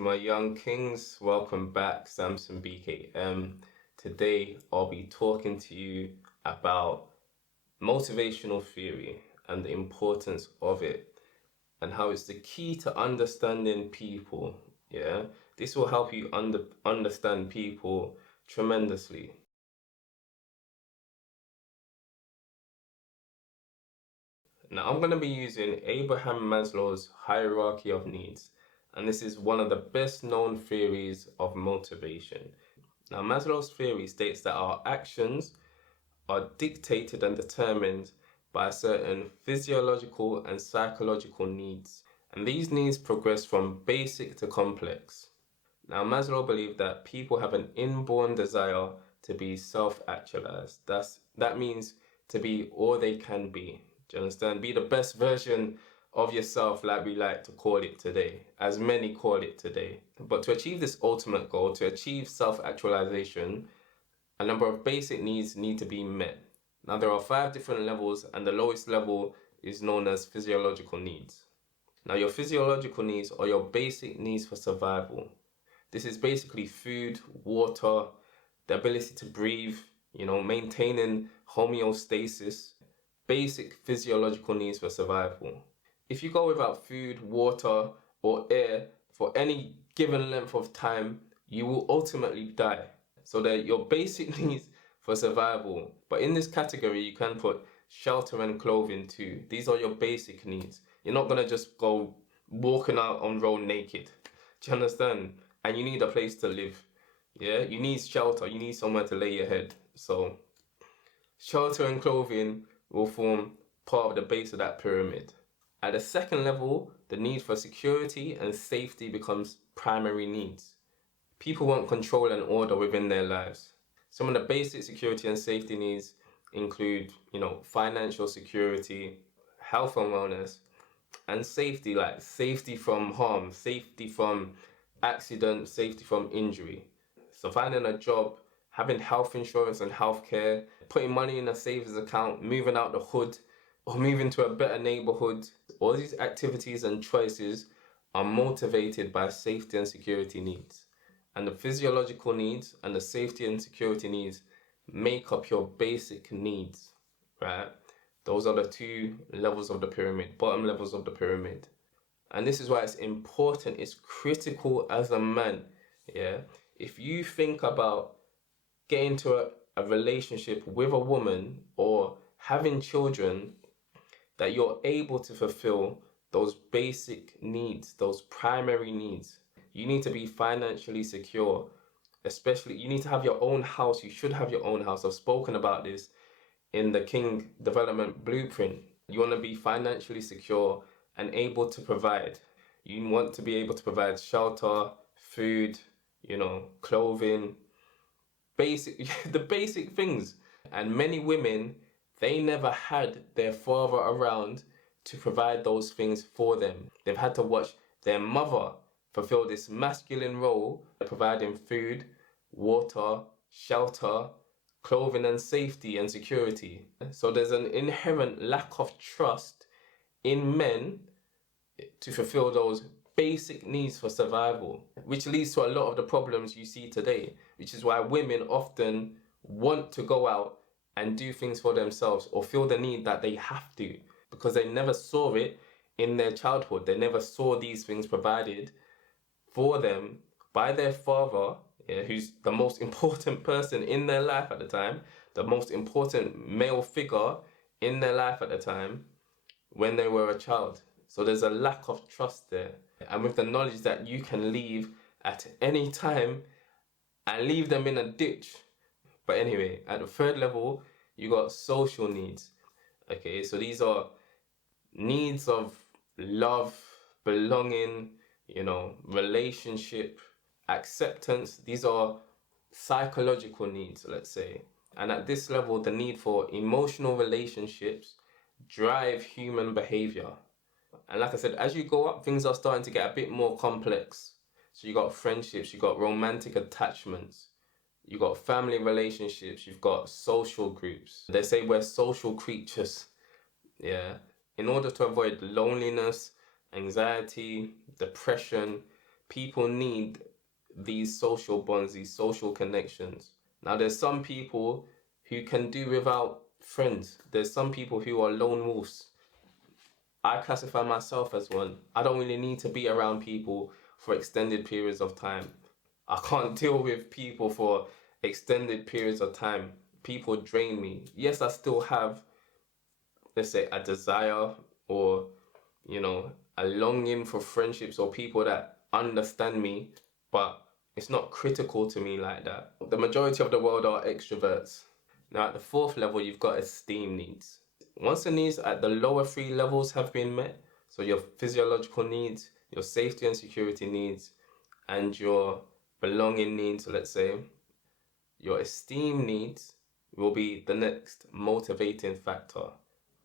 To my young kings, welcome back, Samson BKM. Today I'll be talking to you about motivational theory and the importance of it and how it's the key to understanding people. Yeah, this will help you understand people tremendously. Now, I'm going to be using Abraham Maslow's hierarchy of needs, and this is one of the best known theories of motivation. Now, Maslow's theory states that our actions are dictated and determined by certain physiological and psychological needs, and these needs progress from basic to complex. Now, Maslow believed that people have an inborn desire to be self-actualized. That means to be all they can be. Do you understand? Be the best version of yourself, like we like to call it today, as many call it today. But to achieve this ultimate goal, to achieve self-actualization, a number of basic needs need to be met. Now, there are 5 different levels, and the lowest level is known as physiological needs. Now, your physiological needs are your basic needs for survival. This is basically food, water, the ability to breathe, maintaining homeostasis, basic physiological needs for survival. If you go without food, water, or air for any given length of time, you will ultimately die. So they're your basic needs for survival. But in this category, you can put shelter and clothing too. These are your basic needs. You're not going to just go walking out on road naked. Do you understand? And you need a place to live. Yeah, you need shelter. You need somewhere to lay your head. So shelter and clothing will form part of the base of that pyramid. At the second level, the need for security and safety becomes primary needs. People want control and order within their lives. Some of the basic security and safety needs include, financial security, health and wellness, and safety, like safety from harm, safety from accident, safety from injury. So finding a job, having health insurance and healthcare, putting money in a savings account, moving out the hood, or moving to a better neighborhood. All these activities and choices are motivated by safety and security needs. And the physiological needs and the safety and security needs make up your basic needs, right? Those are the 2 levels of the pyramid, bottom levels of the pyramid. And this is why it's important, it's critical as a man, yeah? If you think about getting to a relationship with a woman or having children, that you're able to fulfill those basic needs, those primary needs. You need to be financially secure, especially you need to have your own house. You should have your own house. I've spoken about this in the King Development Blueprint. You want to be financially secure and able to provide. You want to be able to provide shelter, food, clothing, the basic things. And many women, they never had their father around to provide those things for them. They've had to watch their mother fulfill this masculine role, providing food, water, shelter, clothing and safety and security. So there's an inherent lack of trust in men to fulfill those basic needs for survival, which leads to a lot of the problems you see today, which is why women often want to go out and do things for themselves or feel the need that they have to, because they never saw it in their childhood. They never saw these things provided for them by their father, who's the most important person in their life at the time, the most important male figure in their life at the time when they were a child. So there's a lack of trust there. And with the knowledge that you can leave at any time and leave them in a ditch. But anyway, at the third level, you got social needs. Okay, so these are needs of love, belonging, relationship, acceptance. These are psychological needs, let's say. And at this level, the need for emotional relationships drive human behavior. And like I said, as you go up, things are starting to get a bit more complex. So you got friendships, you got romantic attachments, you got family relationships, you've got social groups. They say we're social creatures, yeah. In order to avoid loneliness, anxiety, depression, people need these social bonds, these social connections. Now, there's some people who can do without friends. There's some people who are lone wolves. I classify myself as one. I don't really need to be around people for extended periods of time. I can't deal with people for extended periods of time. People drain me. Yes, I still have, let's say, a desire or, a longing for friendships or people that understand me, but it's not critical to me like that. The majority of the world are extroverts. Now, at the fourth level, you've got esteem needs. Once the needs at the lower three levels have been met, so your physiological needs, your safety and security needs, and your belonging needs, let's say, your esteem needs will be the next motivating factor,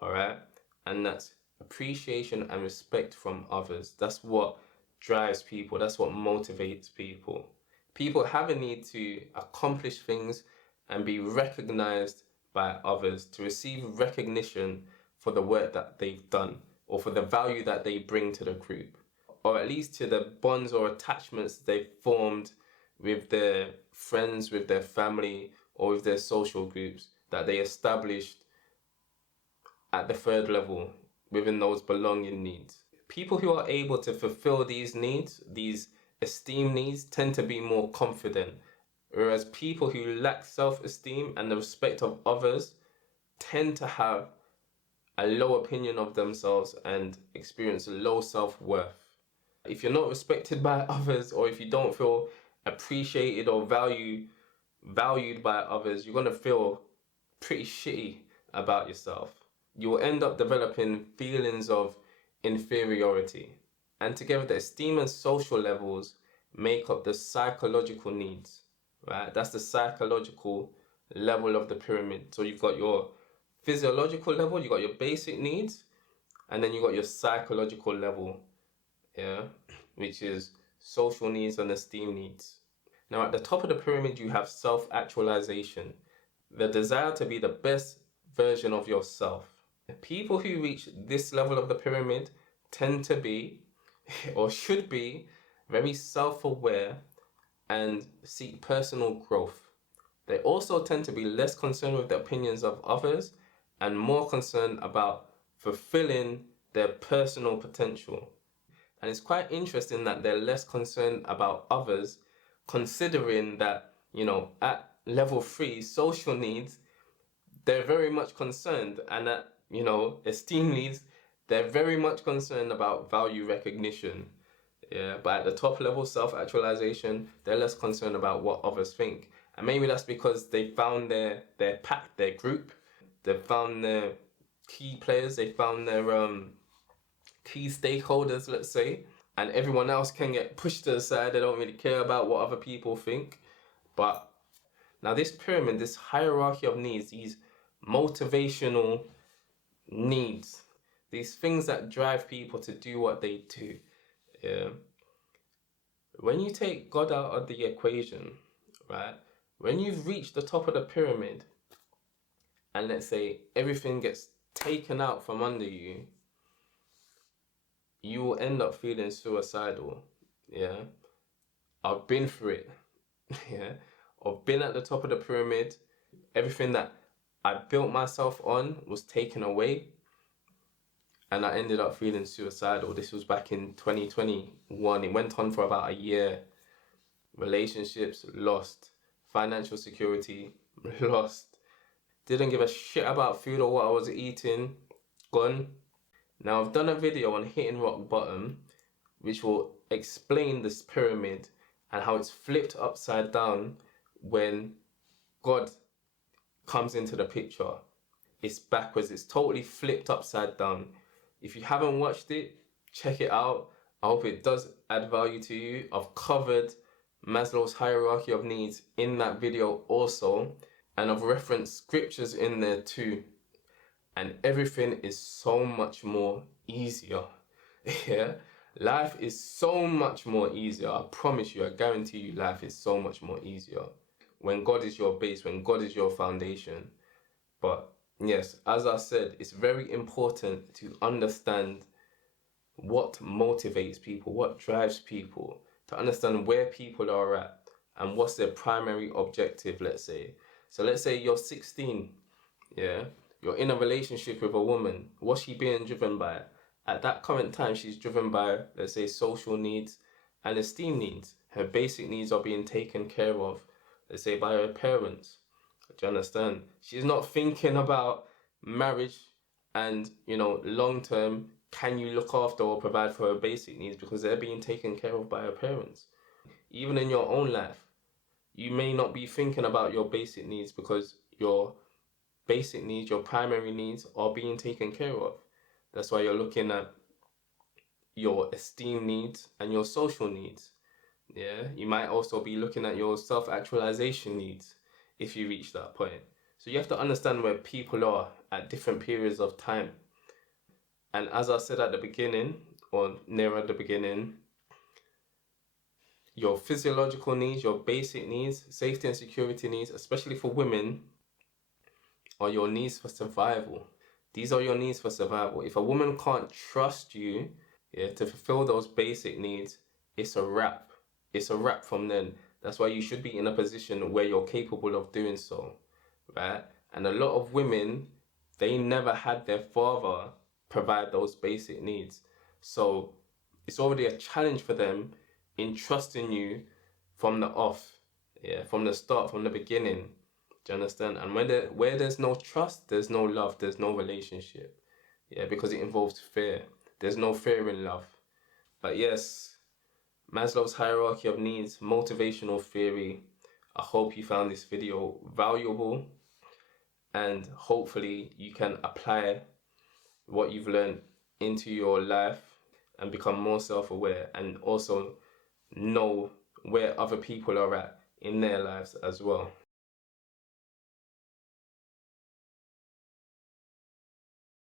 all right? And that's appreciation and respect from others. That's what drives people. That's what motivates people. People have a need to accomplish things and be recognized by others, to receive recognition for the work that they've done or for the value that they bring to the group, or at least to the bonds or attachments they've formed with their friends, with their family, or with their social groups that they established at the third level within those belonging needs. People who are able to fulfill these needs, these esteem needs, tend to be more confident, whereas people who lack self-esteem and the respect of others tend to have a low opinion of themselves and experience low self-worth. If you're not respected by others, or if you don't feel appreciated or valued by others, you're going to feel pretty shitty about yourself. You will end up developing feelings of inferiority. And together, the esteem and social levels make up the psychological needs, right? That's the psychological level of the pyramid. So you've got your physiological level, you've got your basic needs, and then you've got your psychological level, yeah, which is social needs and esteem needs. Now, at the top of the pyramid, you have self-actualization, the desire to be the best version of yourself. People who reach this level of the pyramid tend to be, or should be, very self-aware and seek personal growth. They also tend to be less concerned with the opinions of others and more concerned about fulfilling their personal potential. And it's quite interesting that they're less concerned about others, considering that, at level 3, social needs, they're very much concerned. And at, esteem needs, they're very much concerned about value recognition. Yeah, but at the top level, self-actualization, they're less concerned about what others think. And maybe that's because they found their pack, their group. They found their key players. They found their key stakeholders, let's say. And everyone else can get pushed to the side. They don't really care about what other people think. But now this pyramid, this hierarchy of needs, these motivational needs, these things that drive people to do what they do. Yeah. When you take God out of the equation, right? When you've reached the top of the pyramid, and let's say everything gets taken out from under you, you will end up feeling suicidal. Yeah. I've been through it. Yeah. I've been at the top of the pyramid. Everything that I built myself on was taken away. And I ended up feeling suicidal. This was back in 2021. It went on for about a year. Relationships lost. Financial security lost. Didn't give a shit about food or what I was eating. Gone. Now I've done a video on hitting rock bottom, which will explain this pyramid and how it's flipped upside down when God comes into the picture. It's backwards. It's totally flipped upside down. If you haven't watched it, check it out. I hope it does add value to you. I've covered Maslow's hierarchy of needs in that video also, and I've referenced scriptures in there too. And everything is so much more easier. Yeah, life is so much more easier. I promise you, I guarantee you, life is so much more easier when God is your base, when God is your foundation. But yes, as I said, it's very important to understand what motivates people, what drives people, to understand where people are at and what's their primary objective, let's say. So let's say you're 16, yeah, you're in a relationship with a woman. What's she being driven by? At that current time, she's driven by, let's say, social needs and esteem needs. Her basic needs are being taken care of, let's say, by her parents. Do you understand? She's not thinking about marriage and, long term, can you look after or provide for her basic needs, because they're being taken care of by her parents. Even in your own life, you may not be thinking about your basic needs because your basic needs, your primary needs, are being taken care of. That's why you're looking at your esteem needs and your social needs. Yeah, you might also be looking at your self-actualization needs if you reach that point. So you have to understand where people are at different periods of time. And as I said at the beginning, or near the beginning, your physiological needs, your basic needs, safety and security needs, especially for women, are your needs for survival. These are your needs for survival. If a woman can't trust you, yeah, to fulfill those basic needs, it's a wrap. It's a wrap from then. That's why you should be in a position where you're capable of doing so, right? And a lot of women, they never had their father provide those basic needs. So it's already a challenge for them in trusting you from the off, yeah, from the start, from the beginning. Do you understand? And where there's no trust, there's no love, there's no relationship. Yeah, because it involves fear. There's no fear in love. But yes, Maslow's hierarchy of needs, motivational theory. I hope you found this video valuable, and hopefully you can apply what you've learned into your life and become more self-aware, and also know where other people are at in their lives as well.